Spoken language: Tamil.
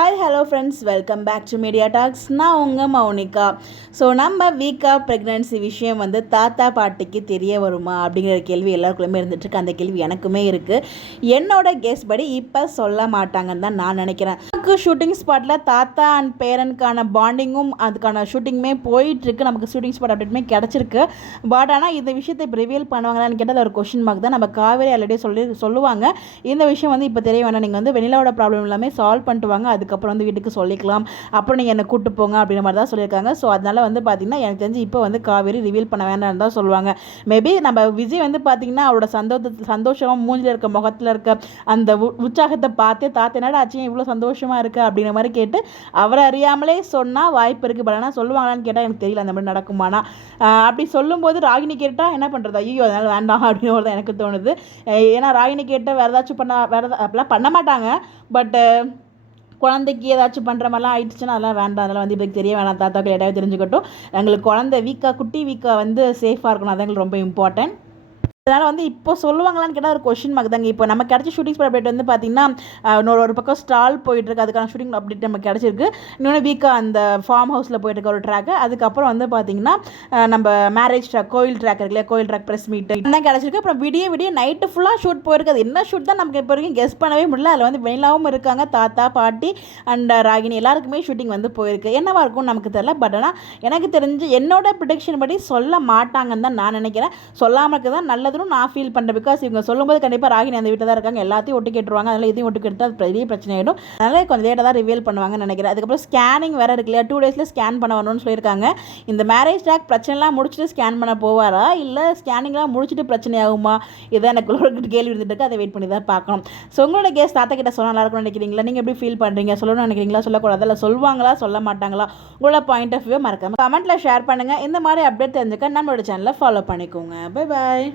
Hi hello friends, welcome back to media talks. நான் உங்கள் மௌனிகா. ஸோ நம்ம வீக் ஆஃப் ப்ரெக்னென்சி விஷயம் தாத்தா பாட்டிக்கு தெரிய வருமா அப்படிங்கிற கேள்வி எல்லாருக்குள்ளேயுமே இருந்துகிட்ருக்கு. அந்த கேள்வி எனக்குமே இருக்குது. என்னோட கெஸ் படி இப்போ சொல்ல மாட்டாங்கன்னு தான் நான் நினைக்கிறேன். நமக்கு ஷூட்டிங் ஸ்பாட்டில் தாத்தா அண்ட் பேரனுக்கான பாண்டிங்கும் அதுக்கான ஷூட்டிங்குமே போயிட்டுருக்கு. நமக்கு ஷூட்டிங் ஸ்பாட் அப்டேட்டுமே கிடச்சிருக்கு. பட் ஆனால் இந்த விஷயத்தை இப்போ ரிவீல் பண்ணுவாங்களான்னு கேட்டால் ஒரு கொஷின் மார்க் தான். நம்ம காவேரி ஆல்ரெடி சொல்லுவாங்க இந்த விஷயம் இப்போ தெரிய வேணாம், நீங்கள் வெண்ணிலாவோட ப்ராப்ளம் எல்லாமே சால்வ் பண்ணிட்டு வாங்க, அதுக்கப்புறம் வீட்டுக்கு சொல்லிக்கலாம், அப்புறம் நீங்கள் என்னை கூட்டு போங்க அப்படின்ற மாதிரி தான் சொல்லியிருக்காங்க. ஸோ அதனால் பார்த்தீங்கன்னா எனக்கு தெரிஞ்சு இப்போ காவேரி ரிவீல் பண்ண வேண்டாம்னு தான் சொல்லுவாங்க. மேபி நம்ம விஜய் பார்த்தீங்கன்னா அவரோட சந்தோஷமாக மூஞ்சில் இருக்க முகத்தில் இருக்க அந்த உற்சாகத்தை பார்த்து தாத்தா என்னடா ஆச்சு இவ்வளோ சந்தோஷமாக இருக்குது அப்படிங்கிற மாதிரி கேட்டு அவரை அறியாமலே சொன்னால் வாய்ப்பு இருக்குது. பட் ஆனால் சொல்லுவாங்களான்னு கேட்டால் எனக்கு தெரியல அந்த மாதிரி நடக்குமானா. அப்படி சொல்லும்போது ராகினி கேட்டால் என்ன பண்ணுறது, ஐயோ அதனால் வேண்டாம் அப்படின்னு தான் எனக்கு தோணுது. ஏன்னா ராகினி கேட்டால் வேறு ஏதாச்சும் அப்படிலாம் பண்ண மாட்டாங்க. பட் குழந்தைக்கு ஏதாச்சும் பண்ணுற மாதிரிலாம் ஆயிடுச்சுன்னா அதெல்லாம் வேண்டாம், அதெல்லாம் இப்போ தெரிய வேணாம், தாத்தாக்கள் ஏதாவது தெரிஞ்சுக்கட்டும். எங்களுக்கு குழந்தை குட்டி வீக்காக சேஃபாக இருக்கணும், அது எங்களுக்கு ரொம்ப இம்பார்ட்டன்ட். அதனால் இப்போ சொல்லுவாங்களான்னு கேட்டால் ஒரு கொஷின் மார்க் தாங்க. இப்போ நம்ம கிடச்ச ஷூட்டிங் ஸ்பாட் அப்டேட் பார்த்தீங்கன்னா ஒரு பக்கம் ஸ்டால் போயிட்டுருக்கு, அதுக்கான ஷூட்டிங் அப்டேட் நமக்கு கிடச்சிருக்கு. இன்னொன்று வீக்காக அந்த ஃபார்ம் ஹவுஸில் போயிட்டுருக்க ஒரு ட்ராக்கு. அதுக்கப்புறம் பார்த்தீங்கன்னா நம்ம மேரேஜ் ட்ராக், கோயில் ட்ராக் இருக்குல்ல, கோயில் ட்ராக் ப்ரெஸ் மீட் தான் கிடச்சிருக்கு. அப்புறம் விடிய நைட்டு ஃபுல்லாக ஷூட் போயிருக்கு. அது என்ன ஷூட் தான் நமக்கு இப்போ வரைக்கும் கெஸ் பண்ணவே முடியல. அதில் வெண்ணிலாவும் இருக்காங்க, தாத்தா பாட்டி அண்ட் ராகினி எல்லாருக்குமே ஷூட்டிங் போயிருக்கு. என்னவா இருக்கும்னு நமக்கு தெரியல. பட் ஆனால் எனக்கு தெரிஞ்சு என்னோட ப்ரிடிக்ஷன் படி சொல்ல மாட்டாங்கன்னு தான் நான் நினைக்கிறேன். சொல்லாமல் இருக்க தான் நல்லது நான் ஃபீல் பண்ணுறேன். பிகாஸ் இவங்க சொல்லும்போது கண்டிப்பாக ராகினி அந்த வீட்டில் தான் இருக்காங்க, எல்லாத்தையும் ஒட்டு கேட்டுருவாங்க, அதனால் இதையும் ஒட்டு கேட்டு அது பெரிய பிரச்சனை ஆகிடும். அதனால் கொஞ்சம் லேட்டாக தான் ரிவீல் பண்ணுவாங்கன்னு நினைக்கிறேன். அதுக்கப்புறம் ஸ்கேனிங் வேறு இருக்கு இல்லையா, 2 days ஸ்கேன் பண்ண வரணும்னு சொல்லியிருக்காங்க. இந்த மேரேஜ் ட்ராக் பிரச்சனைலாம் முடிச்சுட்டு ஸ்கேன் பண்ண போவாரா, இல்லை ஸ்கேனிங்லாம் முடிச்சுட்டு பிரச்சனை ஆகுமா, இதான் எனக்கு ஒரு கேள்வி இருந்துட்டு அதை வெயிட் பண்ணி தான் பார்க்கணும். ஸோ உங்களோட கேஸ் தாத்தா கிட்ட சொன்னால் நல்லா இருக்கும்னு நினைக்கிறீங்களா, நீங்கள் எப்படி ஃபீல் பண்ணுறீங்க, சொல்லணும்னு நினைக்கிறீங்களா, சொல்லக்கூடாது, இல்லை சொல்லுவாங்களா சொல்ல மாட்டாங்களா, உங்களோட பாயிண்ட் ஆஃப் வியூ மறக்காம கமெண்ட்டில் ஷேர் பண்ணுங்கள். இந்த மாதிரி அப்டேட் தெரிஞ்சுக்க நம்மளோட சேனலை ஃபாலோ பண்ணிக்கோங்க. Bye bye.